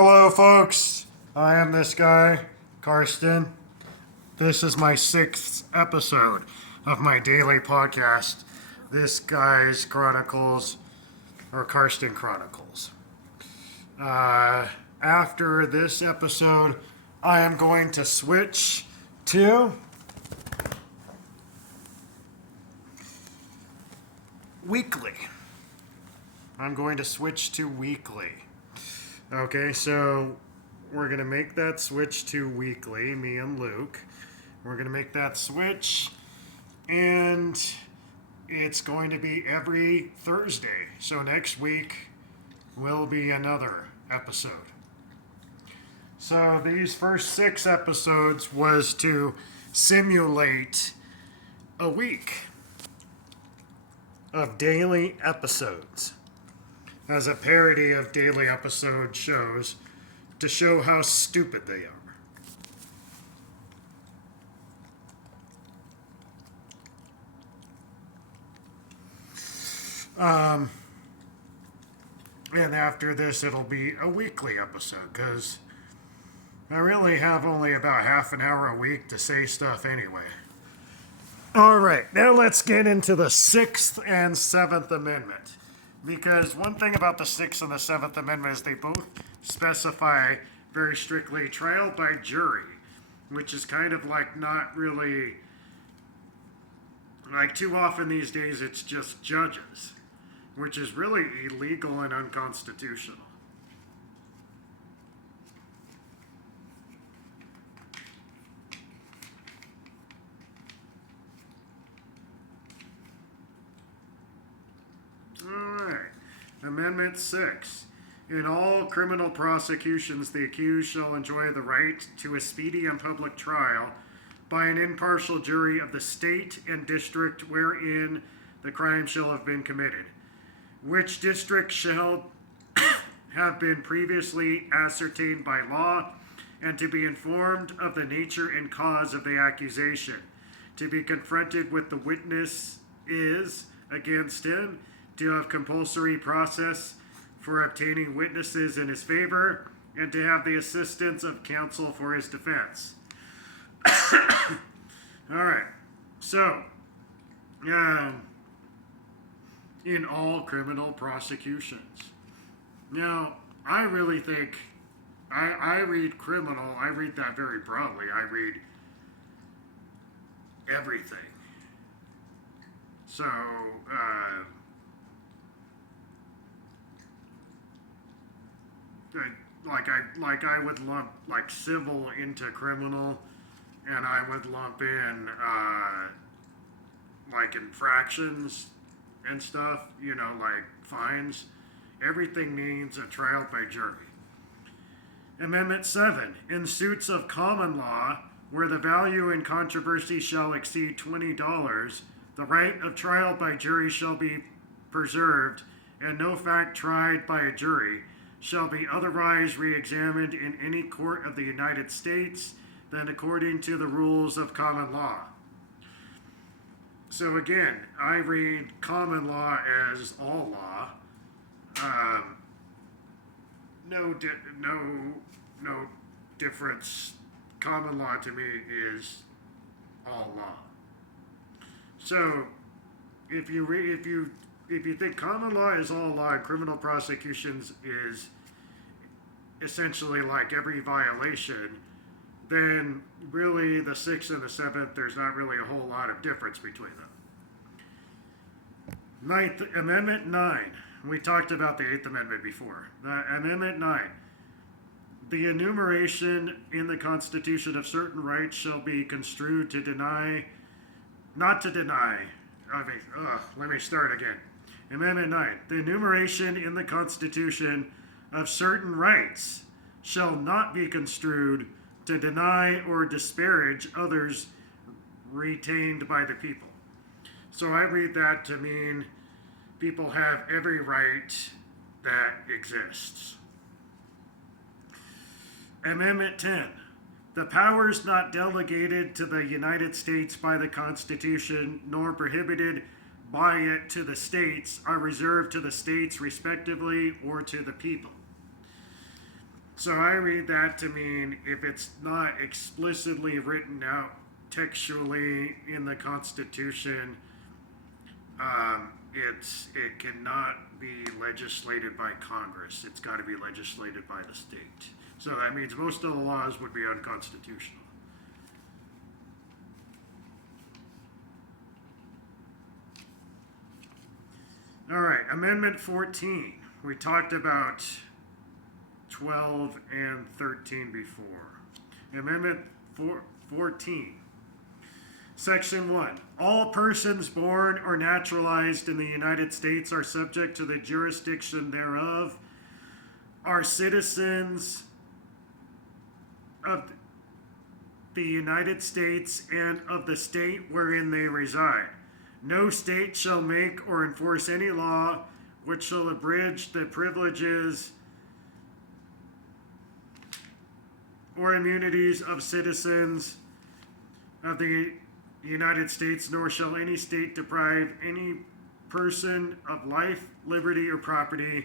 Hello, folks. I am this guy, Karsten. This is my sixth episode of my daily podcast, This Guy's Chronicles, or Karsten Chronicles. After this episode, I am going to switch to weekly. I'm going to switch to weekly. Okay, so we're going to make that switch to weekly, me and Luke. We're going to make that switch, and it's going to be every Thursday. So next week will be another episode. So these first 6 episodes was to simulate a week of daily episodes as a parody of daily episode shows to show how stupid they are. And after this, it'll be a weekly episode because I really have only about half an hour a week to say stuff anyway. All right, now let's get into the 6th and 7th Amendment. Because one thing about the 6th and the 7th Amendment is they both specify very strictly trial by jury, which is kind of like not really, like too often these days it's just judges, which is really illegal and unconstitutional. Amendment 6. In all criminal prosecutions, the accused shall enjoy the right to a speedy and public trial by an impartial jury of the state and district wherein the crime shall have been committed, which district shall have been previously ascertained by law, and to be informed of the nature and cause of the accusation, to be confronted with the witness is against him, to have compulsory process for obtaining witnesses in his favor, and to have the assistance of counsel for his defense. All right. So, in all criminal prosecutions. Now, I really think, I read criminal, I read that very broadly. I read everything. So, I would lump like civil into criminal, and I would lump in like infractions and stuff, like fines. Everything needs a trial by jury. Amendment 7. In suits of common law, where the value in controversy shall exceed $20, the right of trial by jury shall be preserved, and no fact tried by a jury shall be otherwise re-examined in any court of the United States than according to the rules of common law. So again, I read common law as all law. No difference. Common law to me is all law. So if you think common law is all law and criminal prosecutions is essentially like every violation, then really the 6th and the 7th, there's not really a whole lot of difference between them. Amendment 9. We talked about the 8th Amendment before. Amendment 9. The enumeration in the Constitution of certain rights shall be construed to deny, not to deny, let me start again. Amendment 9. The enumeration in the Constitution of certain rights shall not be construed to deny or disparage others retained by the people. So I read that to mean people have every right that exists. Amendment 10. The powers not delegated to the United States by the Constitution nor prohibited by it to the states are reserved to the states respectively or to the people. So So I read that to mean if it's not explicitly written out textually in the Constitution, it cannot be legislated by Congress. It's got to be legislated by the state. So that means most of the laws would be unconstitutional. All right, Amendment 14. We talked about 12 and 13 before. Amendment 14. Section 1. All persons born or naturalized in the United States are subject to the jurisdiction thereof, are citizens of the United States and of the state wherein they reside. No state shall make or enforce any law which shall abridge the privileges or immunities of citizens of the United States, nor shall any state deprive any person of life, liberty, or property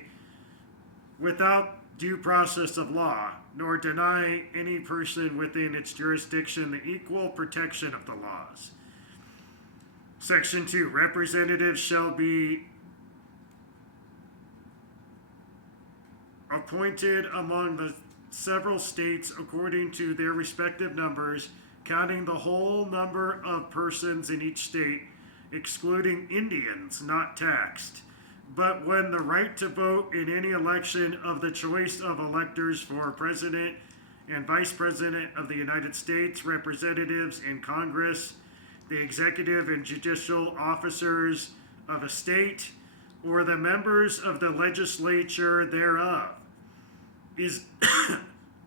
without due process of law, nor deny any person within its jurisdiction the equal protection of the laws. Section 2. Representatives shall be appointed among the several states according to their respective numbers, counting the whole number of persons in each state, excluding Indians not taxed. But when the right to vote in any election of the choice of electors for President and Vice President of the United States, representatives in Congress, the executive and judicial officers of a state, or the members of the legislature thereof, is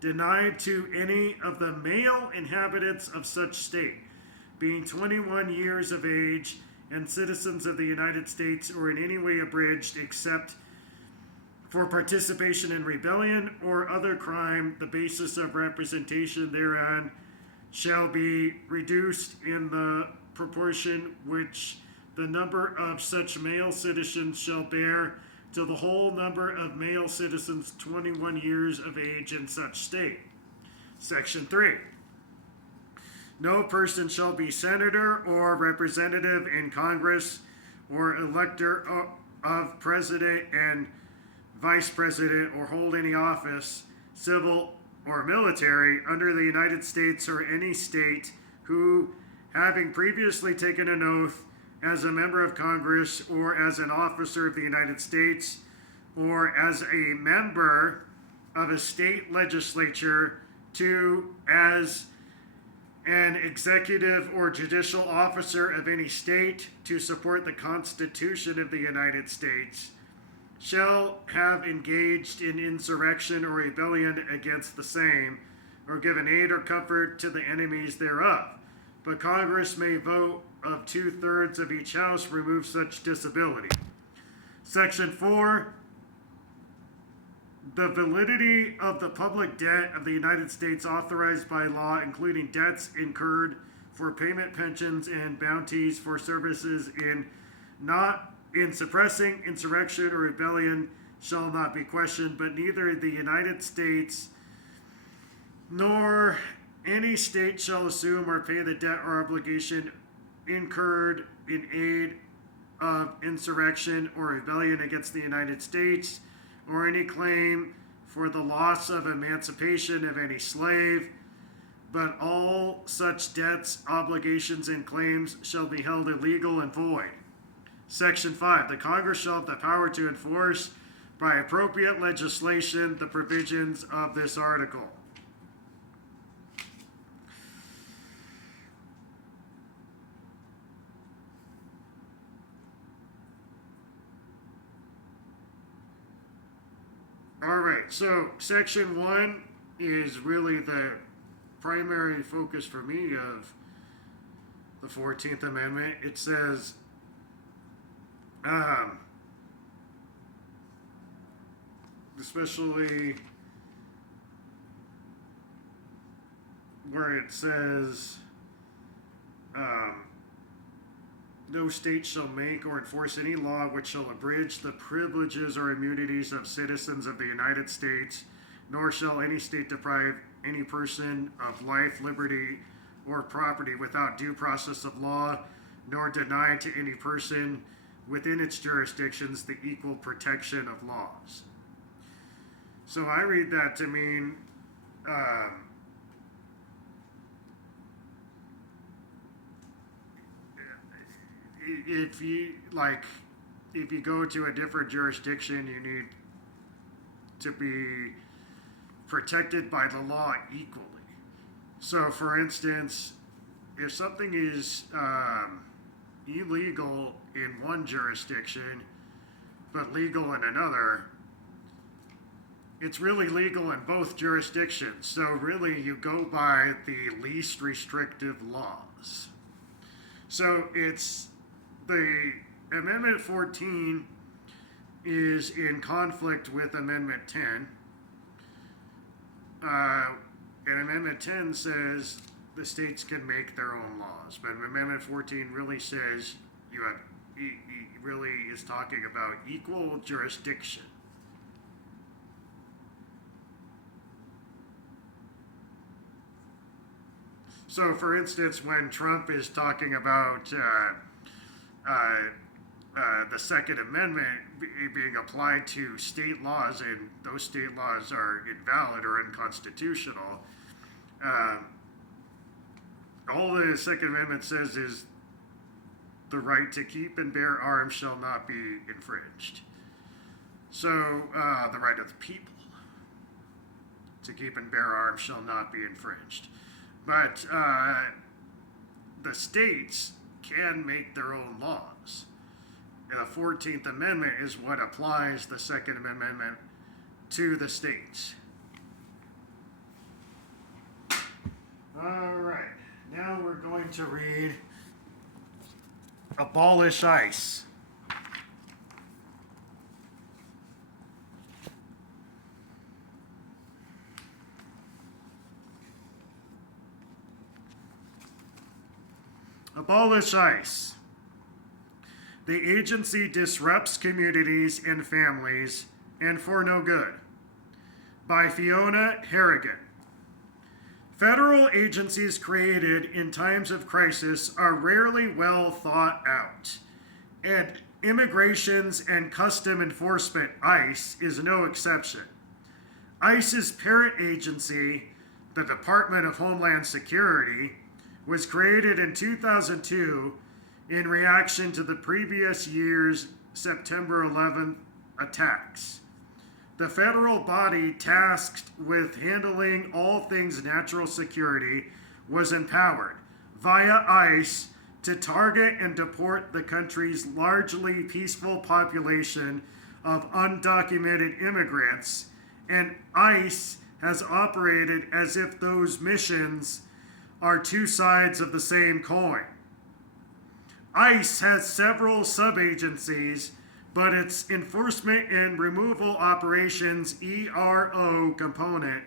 denied to any of the male inhabitants of such state, being 21 years of age and citizens of the United States, or in any way abridged, except for participation in rebellion or other crime, the basis of representation thereon shall be reduced in the proportion which the number of such male citizens shall bear to the whole number of male citizens 21 years of age in such state. Section 3. No person shall be senator or representative in Congress or elector of president and vice president or hold any office, civil or military, under the United States or any state who, having previously taken an oath as a member of Congress or as an officer of the United States or as a member of a state legislature, to as an executive or judicial officer of any state to support the Constitution of the United States, shall have engaged in insurrection or rebellion against the same, or given aid or comfort to the enemies thereof. But Congress may vote of 2/3 of each house remove such disability. Section 4. The validity of the public debt of the United States authorized by law, including debts incurred for payment, pensions, and bounties for services in suppressing insurrection or rebellion, shall not be questioned, but neither the United States nor any state shall assume or pay the debt or obligation incurred in aid of insurrection or rebellion against the United States, or any claim for the loss of emancipation of any slave, but all such debts, obligations, and claims shall be held illegal and void. Section 5. The Congress shall have the power to enforce by appropriate legislation the provisions of this article. All right, so Section 1 is really the primary focus for me of the 14th Amendment. It says, especially where it says, no state shall make or enforce any law which shall abridge the privileges or immunities of citizens of the United States, nor shall any state deprive any person of life, liberty, or property without due process of law, nor deny to any person within its jurisdictions the equal protection of laws. So I read that to mean if you go to a different jurisdiction, you need to be protected by the law equally. So, for instance, if something is illegal in one jurisdiction but legal in another, it's really legal in both jurisdictions. So, really, you go by the least restrictive laws. So, it's the Amendment 14 is in conflict with Amendment 10. And Amendment 10 says the states can make their own laws, but Amendment 14 really says really is talking about equal jurisdiction. So, for instance, when Trump is talking about the Second Amendment being applied to state laws, and those state laws are invalid or unconstitutional, all the Second Amendment says is the right to keep and bear arms shall not be infringed. So, the right of the people to keep and bear arms shall not be infringed. But the states can make their own laws. And the 14th Amendment is what applies the Second Amendment to the states. All right, now we're going to read Abolish ICE. Abolish ICE. The agency disrupts communities and families, and for no good. By Fiona Harrigan. Federal agencies created in times of crisis are rarely well thought out, and Immigrations and Custom Enforcement, ICE, is no exception. ICE's parent agency, the Department of Homeland Security, was created in 2002 in reaction to the previous year's September 11th attacks. The federal body tasked with handling all things national security was empowered via ICE to target and deport the country's largely peaceful population of undocumented immigrants, and ICE has operated as if those missions are two sides of the same coin. ICE has several sub-agencies, but its enforcement and removal operations ERO component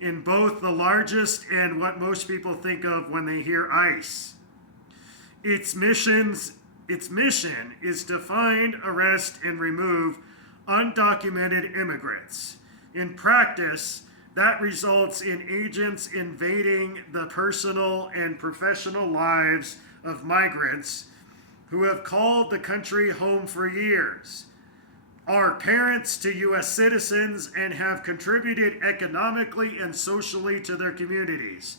in both the largest and what most people think of when they hear ICE. Its mission is to find, arrest, and remove undocumented immigrants. In practice, that results in agents invading the personal and professional lives of migrants who have called the country home for years, are parents to U.S. citizens, and have contributed economically and socially to their communities,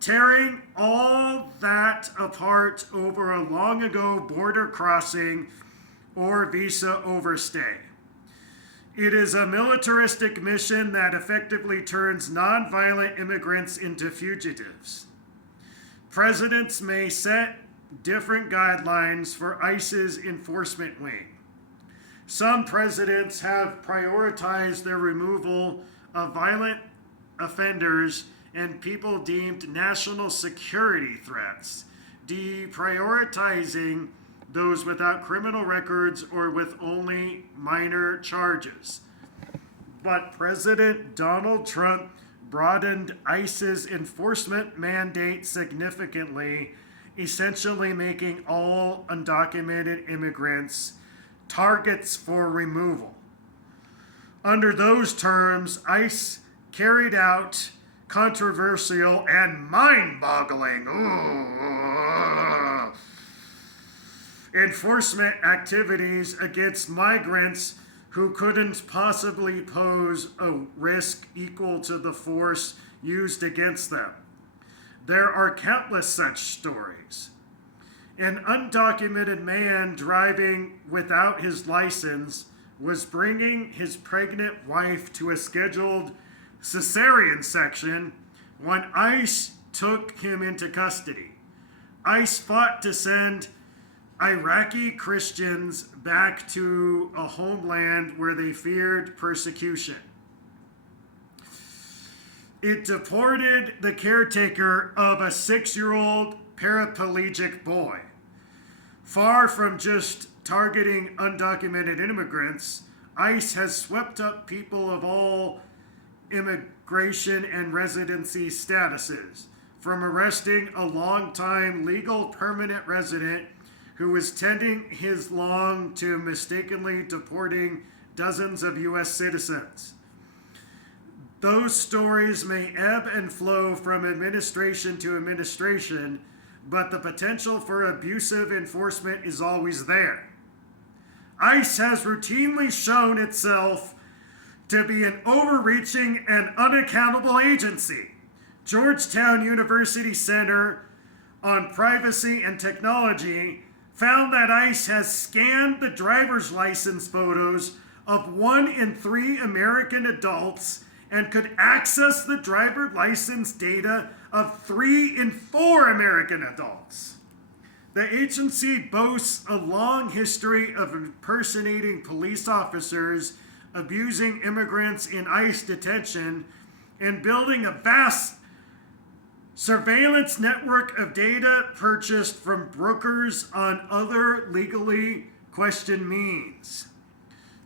tearing all that apart over a long ago border crossing or visa overstay. It is a militaristic mission that effectively turns nonviolent immigrants into fugitives. Presidents may set different guidelines for ICE's enforcement wing. Some presidents have prioritized their removal of violent offenders and people deemed national security threats, deprioritizing those without criminal records or with only minor charges. But President Donald Trump broadened ICE's enforcement mandate significantly, essentially making all undocumented immigrants targets for removal. Under those terms, ICE carried out controversial and mind-boggling enforcement activities against migrants who couldn't possibly pose a risk equal to the force used against them. There are countless such stories. An undocumented man driving without his license was bringing his pregnant wife to a scheduled cesarean section when ICE took him into custody. ICE fought to send Iraqi Christians back to a homeland where they feared persecution. It deported the caretaker of a 6-year-old paraplegic boy. Far from just targeting undocumented immigrants, ICE has swept up people of all immigration and residency statuses, from arresting a long-time legal permanent resident who was tending his lawn to mistakenly deporting dozens of U.S. citizens. Those stories may ebb and flow from administration to administration, but the potential for abusive enforcement is always there. ICE has routinely shown itself to be an overreaching and unaccountable agency. Georgetown University Center on Privacy and Technology found that ICE has scanned the driver's license photos of 1 in 3 American adults and could access the driver's license data of 3 in 4 American adults. The agency boasts a long history of impersonating police officers, abusing immigrants in ICE detention, and building a vast surveillance network of data purchased from brokers on other legally questioned means.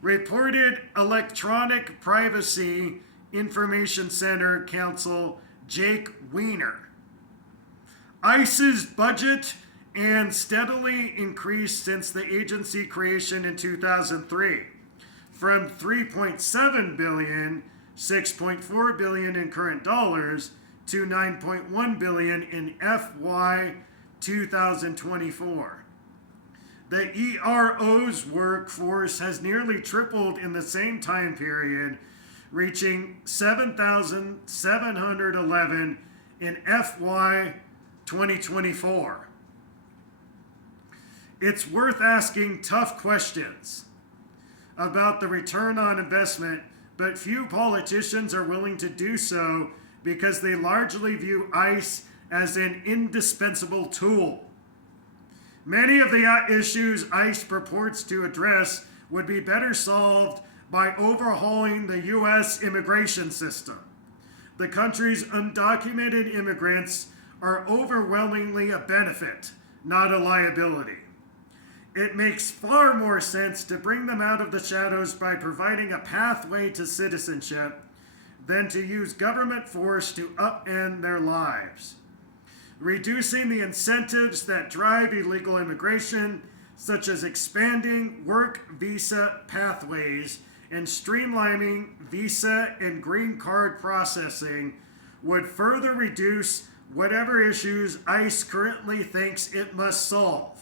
Reported Electronic Privacy Information Center Counsel Jake Weiner. ICE's budget and steadily increased since the agency creation in 2003, from $3.7 billion, $6.4 billion in current dollars, to $9.1 billion in FY 2024. The ERO's workforce has nearly tripled in the same time period, reaching 7,711 in FY 2024. It's worth asking tough questions about the return on investment, but few politicians are willing to do so because they largely view ICE as an indispensable tool. Many of the issues ICE purports to address would be better solved by overhauling the U.S. immigration system. The country's undocumented immigrants are overwhelmingly a benefit, not a liability. It makes far more sense to bring them out of the shadows by providing a pathway to citizenship than to use government force to upend their lives. Reducing the incentives that drive illegal immigration, such as expanding work visa pathways and streamlining visa and green card processing, would further reduce whatever issues ICE currently thinks it must solve.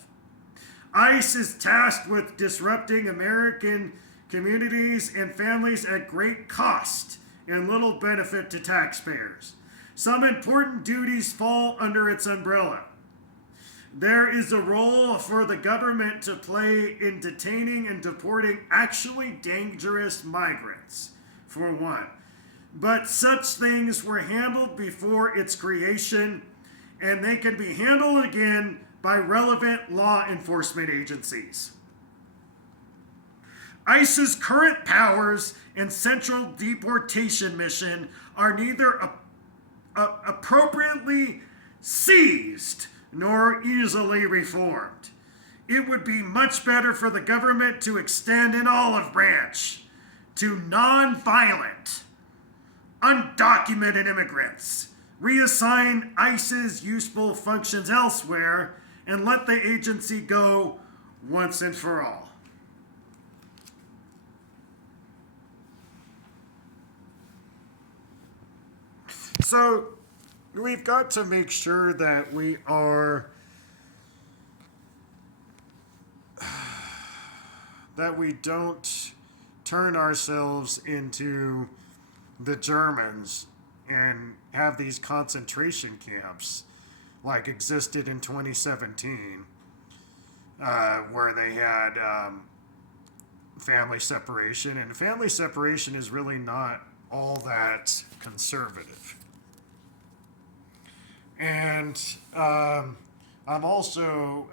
ICE is tasked with disrupting American communities and families at great cost and little benefit to taxpayers. Some important duties fall under its umbrella. There is a role for the government to play in detaining and deporting actually dangerous migrants, for one. But such things were handled before its creation, and they can be handled again by relevant law enforcement agencies. ICE's current powers and central deportation mission are neither appropriately seized nor easily reformed. It would be much better for the government to extend an olive branch to non-violent, undocumented immigrants, reassign ICE's useful functions elsewhere, and let the agency go once and for all. So we've got to make sure that we are that we don't turn ourselves into the Germans and have these concentration camps like existed in 2017, where they had family separation, and family separation is really not all that conservative. And I'm also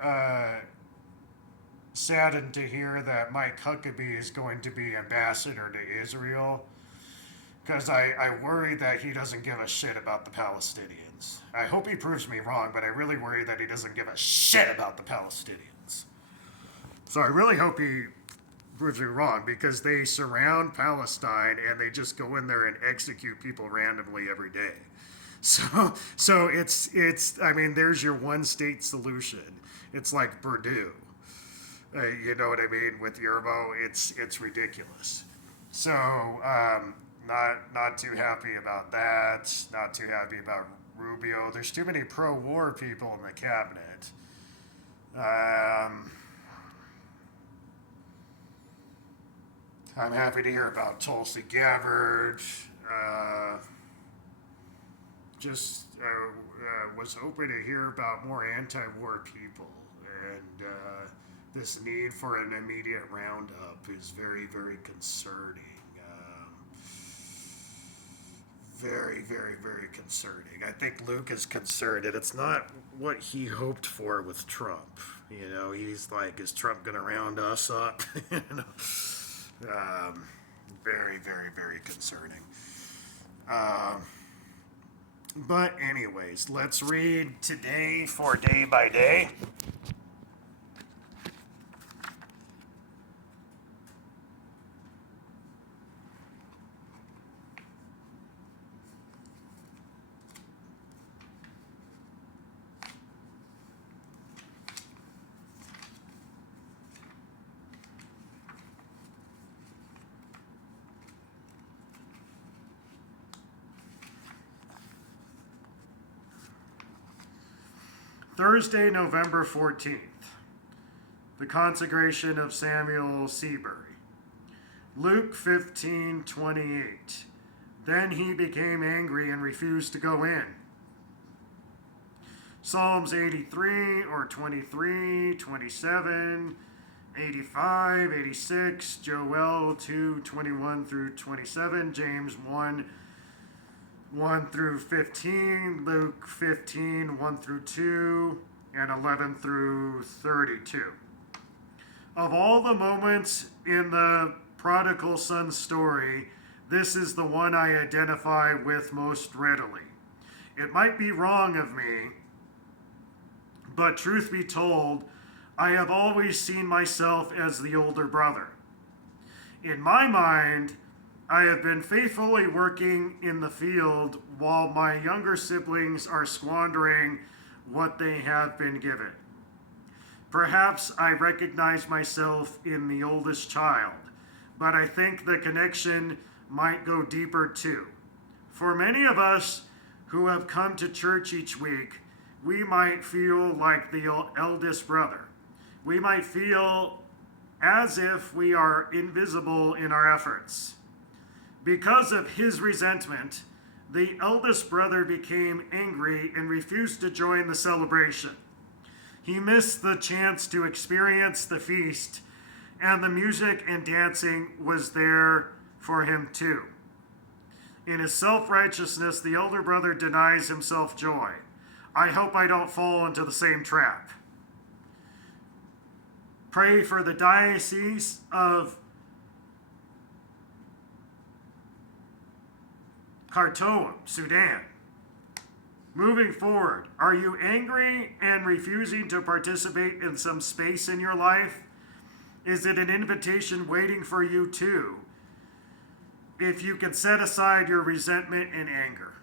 saddened to hear that Mike Huckabee is going to be ambassador to Israel, because I worry that he doesn't give a shit about the Palestinians. I hope he proves me wrong, but I really worry that he doesn't give a shit about the Palestinians. So I really hope he proves me wrong, because they surround Palestine and they just go in there and execute people randomly every day. So it's I mean, there's your one state solution. It's like Purdue. You know what I mean? With Yerbo, it's ridiculous. So not too happy about that. Not too happy about Rubio. There's too many pro-war people in the cabinet. I'm happy to hear about Tulsi Gabbard. Just was hoping to hear about more anti-war people, and this need for an immediate roundup is very, very concerning. Very, very, very concerning. I think Luke is concerned, and it's not what he hoped for with Trump. You know, he's like, is Trump going to round us up? You know? Very, very, very concerning. But anyways, let's read today for day by day. Thursday, November 14th, the consecration of Samuel Seabury. Luke 15:28. Then he became angry and refused to go in. Psalms 83 or 23, 27, 85, 86, Joel 2:21 through 27, James 1 through 15, Luke 15, 1 through 2, and 11 through 32. Of all the moments in the prodigal son story, this is the one I identify with most readily. It might be wrong of me, but truth be told, I have always seen myself as the older brother. In my mind, I have been faithfully working in the field while my younger siblings are squandering what they have been given. Perhaps I recognize myself in the oldest child, but I think the connection might go deeper too. For many of us who have come to church each week, we might feel like the eldest brother. We might feel as if we are invisible in our efforts. Because of his resentment, the eldest brother became angry and refused to join the celebration. He missed the chance to experience the feast, and the music and dancing was there for him too. In his self-righteousness, the elder brother denies himself joy. I hope I don't fall into the same trap. Pray for the Diocese of Khartoum, Sudan. Moving forward, are you angry and refusing to participate in some space in your life? Is it an invitation waiting for you too, if you can set aside your resentment and anger?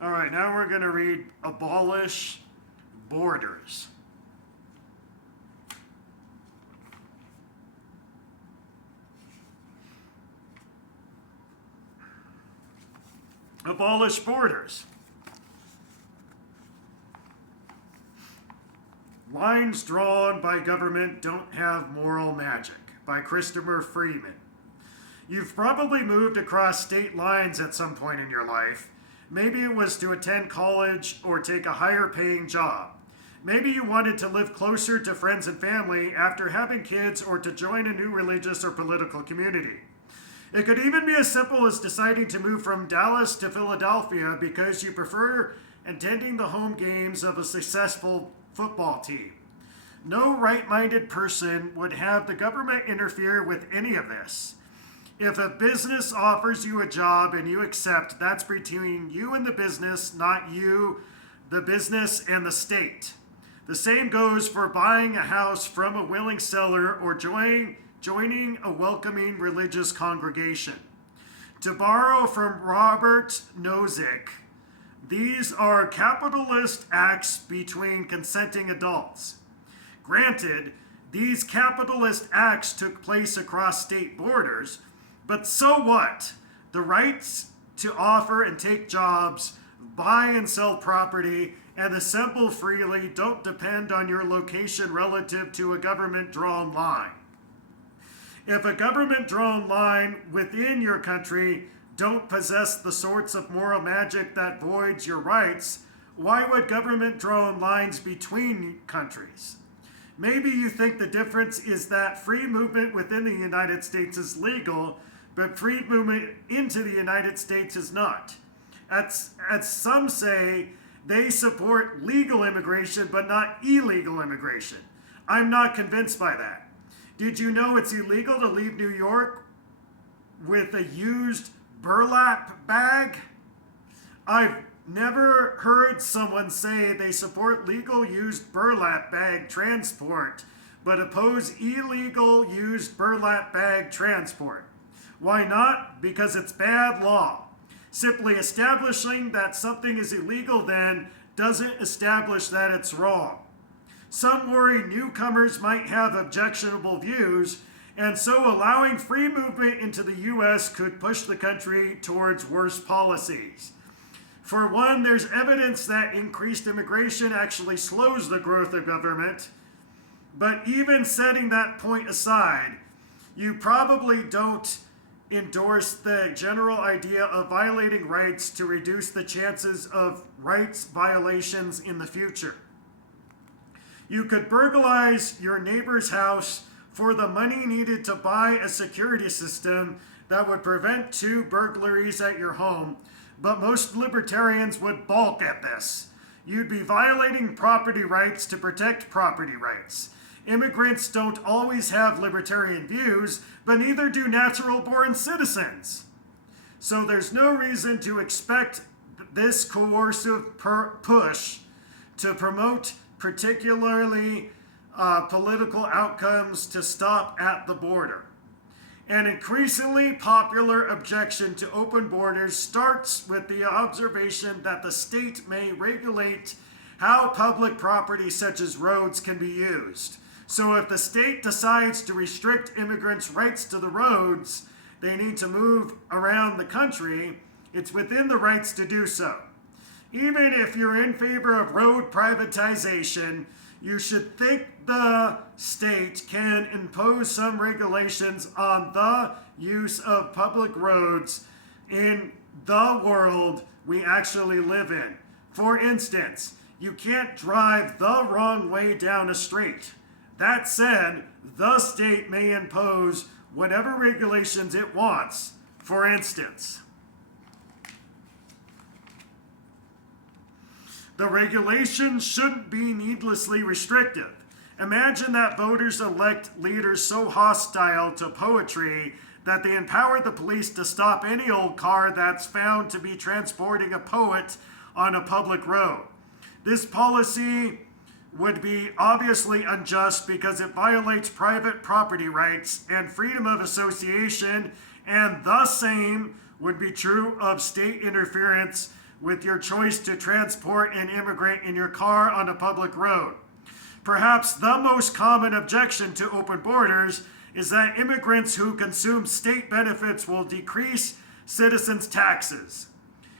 All right, now we're going to read abolish borders. Abolish borders. Lines drawn by government don't have moral magic, by Christopher Freeman. You've probably moved across state lines at some point in your life. Maybe it was to attend college or take a higher paying job. Maybe you wanted to live closer to friends and family after having kids or to join a new religious or political community. It could even be as simple as deciding to move from Dallas to Philadelphia because you prefer attending the home games of a successful football team. No right-minded person would have the government interfere with any of this. If a business offers you a job and you accept, that's between you and the business, not you, the business, and the state. The same goes for buying a house from a willing seller or joining a welcoming religious congregation. To borrow from Robert Nozick, these are capitalist acts between consenting adults. Granted, these capitalist acts took place across state borders, but so what? The rights to offer and take jobs, buy and sell property, and assemble freely don't depend on your location relative to a government-drawn line. If a government-drawn line within your country don't possess the sorts of moral magic that voids your rights, why would government-drawn lines between countries? Maybe you think the difference is that free movement within the United States is legal, but free movement into the United States is not. As some say, they support legal immigration, but not illegal immigration. I'm not convinced by that. Did you know it's illegal to leave New York with a used burlap bag? I've never heard someone say they support legal used burlap bag transport, but oppose illegal used burlap bag transport. Why not? Because it's bad law. Simply establishing that something is illegal then doesn't establish that it's wrong. Some worry newcomers might have objectionable views, and so allowing free movement into the U.S. could push the country towards worse policies. For one, there's evidence that increased immigration actually slows the growth of government. But even setting that point aside, you probably don't endorse the general idea of violating rights to reduce the chances of rights violations in the future. You could burglarize your neighbor's house for the money needed to buy a security system that would prevent 2 burglaries at your home, but most libertarians would balk at this. You'd be violating property rights to protect property rights. Immigrants don't always have libertarian views, but neither do natural-born citizens. So there's no reason to expect this coercive push to promote particularly political outcomes to stop at the border. An increasingly popular objection to open borders starts with the observation that the state may regulate how public property such as roads can be used. So if the state decides to restrict immigrants' rights to the roads they need to move around the country, it's within the rights to do so. Even if you're in favor of road privatization, you should think the state can impose some regulations on the use of public roads in the world we actually live in. For instance, you can't drive the wrong way down a street. That said, the state may impose whatever regulations it wants. For instance, the regulations shouldn't be needlessly restrictive. Imagine that voters elect leaders so hostile to poetry that they empower the police to stop any old car that's found to be transporting a poet on a public road. This policy would be obviously unjust because it violates private property rights and freedom of association, and the same would be true of state interference with your choice to transport an immigrant in your car on a public road. Perhaps the most common objection to open borders is that immigrants who consume state benefits will decrease citizens' taxes.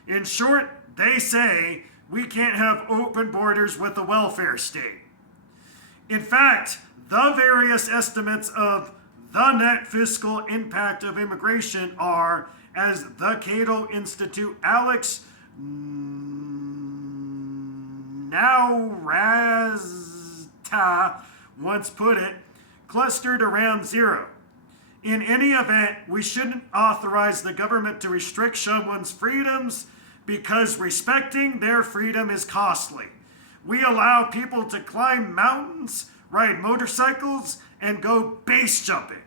In short, they say we can't have open borders with a welfare state. In fact, the various estimates of the net fiscal impact of immigration are, as the Cato Institute Alex Naurasta once put it, clustered around zero. In any event, we shouldn't authorize the government to restrict someone's freedoms because respecting their freedom is costly. We allow people to climb mountains, ride motorcycles, and go base jumping.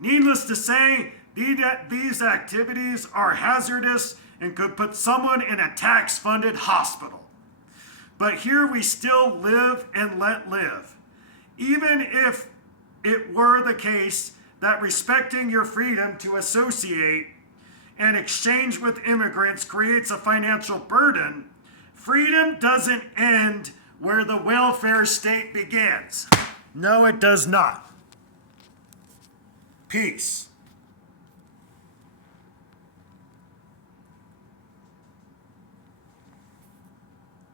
Needless to say, these activities are hazardous and could put someone in a tax-funded hospital. But here we still live and let live. Even if it were the case that respecting your freedom to associate and exchange with immigrants creates a financial burden, freedom doesn't end where the welfare state begins. No, it does not. Peace.